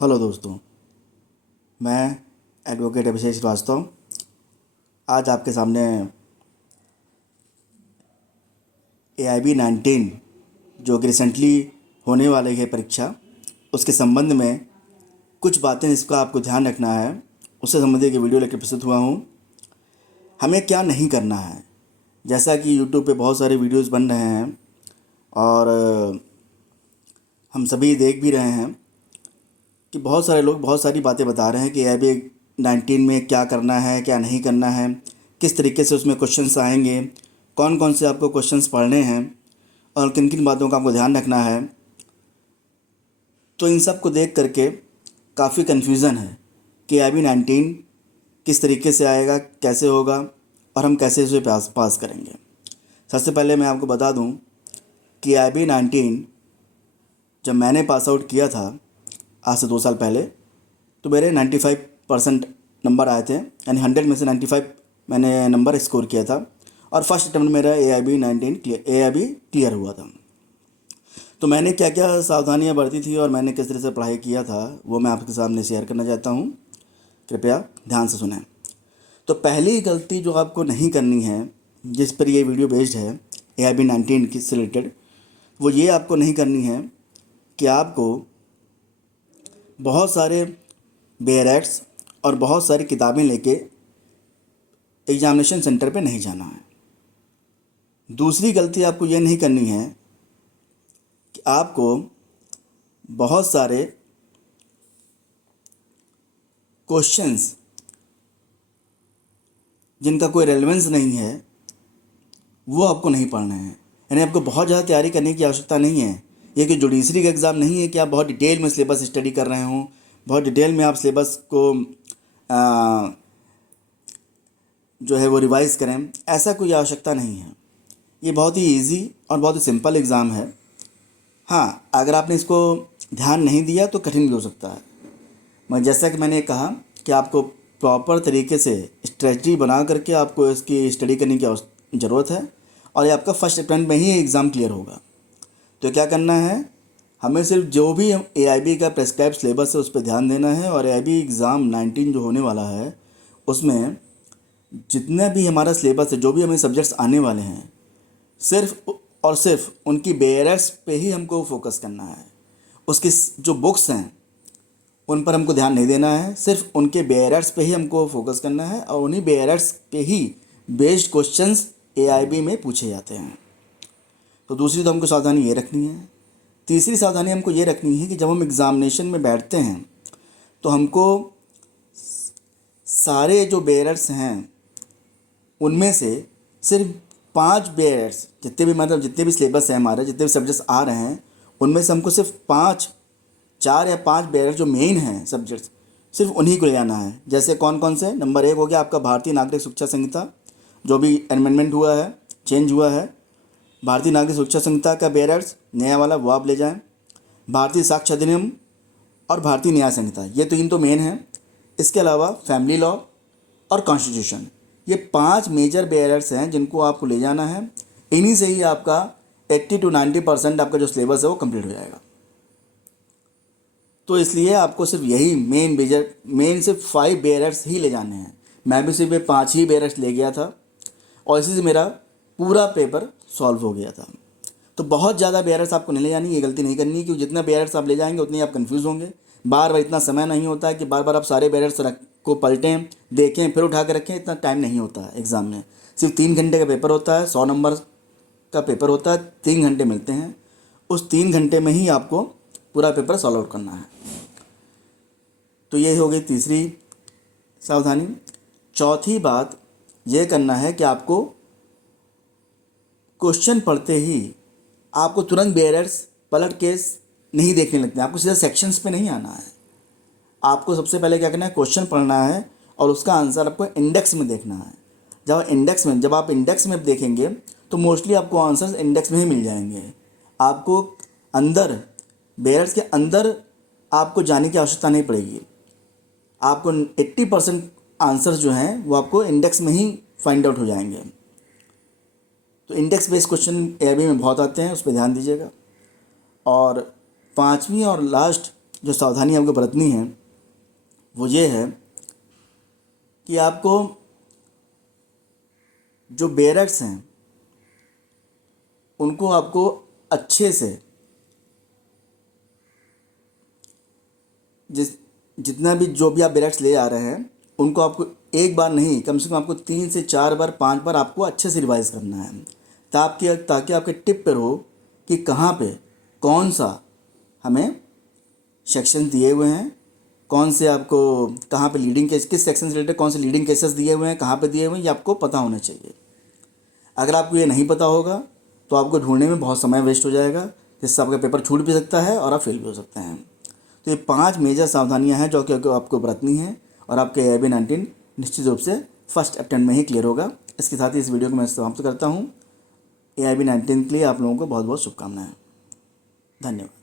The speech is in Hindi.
हेलो दोस्तों, मैं एडवोकेट अभिषेक श्रीवास्तव आज आपके सामने AIB-19 जो कि रिसेंटली होने वाली है परीक्षा, उसके संबंध में कुछ बातें जिसका आपको ध्यान रखना है, उससे संबंधित एक वीडियो लेकर प्रस्तुत हुआ हूँ। हमें क्या नहीं करना है, जैसा कि यूट्यूब पे बहुत सारे वीडियोस बन रहे हैं और हम सभी देख भी रहे हैं कि बहुत सारे लोग बहुत सारी बातें बता रहे हैं कि AIB-19 में क्या करना है, क्या नहीं करना है, किस तरीके से उसमें क्वेश्चंस आएंगे, कौन कौन से आपको क्वेश्चंस पढ़ने हैं और किन किन बातों का आपको ध्यान रखना है। तो इन सब को देख करके काफ़ी कन्फ्यूज़न है कि AIB-19 किस तरीके से आएगा, कैसे होगा और हम कैसे उसे पास करेंगे। सबसे पहले मैं आपको बता दूं कि AIB-19 जब मैंने पास आउट किया था आज से 2 साल पहले, तो मेरे 95% नंबर आए थे, यानी 100 में से 95 मैंने नंबर स्कोर किया था और फर्स्ट अटेम्प्ट मेरा AIB क्लियर हुआ था। तो मैंने क्या क्या सावधानियां बरती थी और मैंने किस तरह से पढ़ाई किया था, वो मैं आपके सामने शेयर करना चाहता हूँ। कृपया ध्यान से सुनें। तो पहली गलती जो आपको नहीं करनी है, जिस पर ये वीडियो बेस्ड है AIB-19 से रिलेटेड, वो ये आपको नहीं करनी है कि आपको बहुत सारे बेयरैट्स और बहुत सारी किताबें लेके एग्ज़ामिनेशन सेंटर पे नहीं जाना है। दूसरी गलती आपको ये नहीं करनी है कि आपको बहुत सारे क्वेश्चंस जिनका कोई रेलेवेंस नहीं है वो आपको नहीं पढ़ना है। यानी आपको बहुत ज़्यादा तैयारी करने की आवश्यकता नहीं है। ये कि जुडिशरी का एग्ज़ाम नहीं है कि आप बहुत डिटेल में सिलेबस स्टडी कर रहे हों, बहुत डिटेल में आप सिलेबस को जो है वो रिवाइज़ करें, ऐसा कोई आवश्यकता नहीं है। ये बहुत ही इजी और बहुत ही सिंपल एग्ज़ाम है। हाँ, अगर आपने इसको ध्यान नहीं दिया तो कठिन भी हो सकता है। मैं जैसा कि मैंने कहा कि आपको प्रॉपर तरीके से स्ट्रेटजी बना करके आपको इसकी स्टडी करने की ज़रूरत है और ये आपका फर्स्ट अटेम्प्ट में ही एग्ज़ाम क्लियर होगा। तो क्या करना है, हमें सिर्फ जो भी AIB का प्रेस्क्राइब सिलेबस है उस पर ध्यान देना है और AIB-19 जो होने वाला है उसमें जितना भी हमारा सिलेबस है, जो भी हमें सब्जेक्ट्स आने वाले हैं, सिर्फ और सिर्फ उनकी बेयरर्स पे ही हमको फोकस करना है। उसकी जो बुक्स हैं उन पर हमको ध्यान नहीं देना है, सिर्फ उनके बेयरर्स पे ही हमको फोकस करना है और उन्हीं बेयरर्स पे ही बेस्ड क्वेश्चंस AIB में पूछे जाते हैं। तो दूसरी तो हमको सावधानी ये रखनी है। तीसरी सावधानी हमको ये रखनी है कि जब हम एग्ज़ामिनेशन में बैठते हैं तो हमको सारे जो बेयरर्स हैं उनमें से सिर्फ 5 बेयरर्स, जितने भी सिलेबस है हमारे, जितने भी सब्जेक्ट्स आ रहे हैं, उनमें से हमको सिर्फ 4 या 5 बेयरर्स जो मेन हैं सब्जेक्ट्स, सिर्फ उन्हीं को ले जाना है। जैसे कौन कौन से, नंबर 1 हो गया आपका भारतीय नागरिक सुरक्षा संहिता, जो भी अमेंडमेंट हुआ है, चेंज हुआ है, भारतीय नागरिक सुरक्षा संहिता का बेयरर्स नया वाला वो आप ले जाएँ। भारतीय साक्ष्य अधिनियम और भारतीय न्याय संहिता, ये 3 तो मेन हैं। इसके अलावा फैमिली लॉ और कॉन्स्टिट्यूशन, ये 5 मेजर बेयरर्स हैं जिनको आपको ले जाना है। इन्हीं से ही आपका 80 to 90% आपका जो सिलेबस है वो कंप्लीट हो जाएगा। तो इसलिए आपको सिर्फ यही मेन सिर्फ 5 बेयरर्स ही ले जाने हैं। मैं भी सिर्फ 5 ही बेयरर्स ले गया था और इसी से मेरा पूरा पेपर सॉल्व हो गया था। तो बहुत ज़्यादा बेयरर्स आपको नहीं ले जानी, ये गलती नहीं करनी, क्योंकि जितना बेयरर्स आप ले जाएंगे उतनी आप कंफ्यूज होंगे। बार बार इतना समय नहीं होता है कि बार बार आप सारे बेयरर्स को पलटें, देखें, फिर उठा कर रखें, इतना टाइम नहीं होता है एग्ज़ाम में। सिर्फ 3 घंटे का पेपर होता है, 100 नंबर का पेपर होता है, 3 घंटे मिलते हैं। उस 3 घंटे में ही आपको पूरा पेपर सॉल्व आउट करना है। तो ये हो गई तीसरी सावधानी। चौथी बात ये करना है कि आपको क्वेश्चन पढ़ते ही आपको तुरंत बेयरर्स पलट के नहीं देखने लगते हैं, आपको सीधा सेक्शंस पे नहीं आना है। आपको सबसे पहले क्या करना है, क्वेश्चन पढ़ना है और उसका आंसर आपको इंडेक्स में देखना है। जब आप इंडेक्स में देखेंगे तो मोस्टली आपको आंसर्स इंडेक्स में ही मिल जाएंगे। आपको अंदर बेयरर्स के अंदर आपको जाने की आवश्यकता नहीं पड़ेगी। आपको 80% आंसर्स जो हैं वो आपको इंडेक्स में ही फाइंड आउट हो जाएंगे। तो इंडेक्स बेस्ड क्वेश्चन AIB में बहुत आते हैं, उस पर ध्यान दीजिएगा। और 5वीं और लास्ट जो सावधानी आपको बरतनी है वो ये है कि आपको जो बेयरर्स हैं उनको आपको अच्छे से जितना भी जो भी आप बेयरर्स ले आ रहे हैं उनको आपको एक बार नहीं, कम से कम आपको 3 से 4 बार 5 बार आपको अच्छे से रिवाइज़ करना है, ताकि आपके टिप पर हो कि कहाँ पे कौन सा हमें सेक्शन दिए हुए हैं, कौन से आपको कहाँ पे लीडिंग केस, किस सेक्शन से रिलेटेड कौन से लीडिंग केसेस दिए हुए हैं, कहाँ पे दिए हुए हैं, ये आपको पता होना चाहिए। अगर आपको ये नहीं पता होगा तो आपको ढूंढने में बहुत समय वेस्ट हो जाएगा, जिससे आपका पेपर छूट भी सकता है और आप फेल भी हो सकते हैं। तो ये 5 मेजर सावधानियां हैं जो कि आपको बरतनी हैं और आपके AIB-19 निश्चित रूप से फर्स्ट अटेम्प्ट में ही क्लियर होगा। इसके साथ ही इस वीडियो को मैं समाप्त करता हूँ। AIB-19 के लिए आप लोगों को बहुत बहुत शुभकामनाएं। धन्यवाद।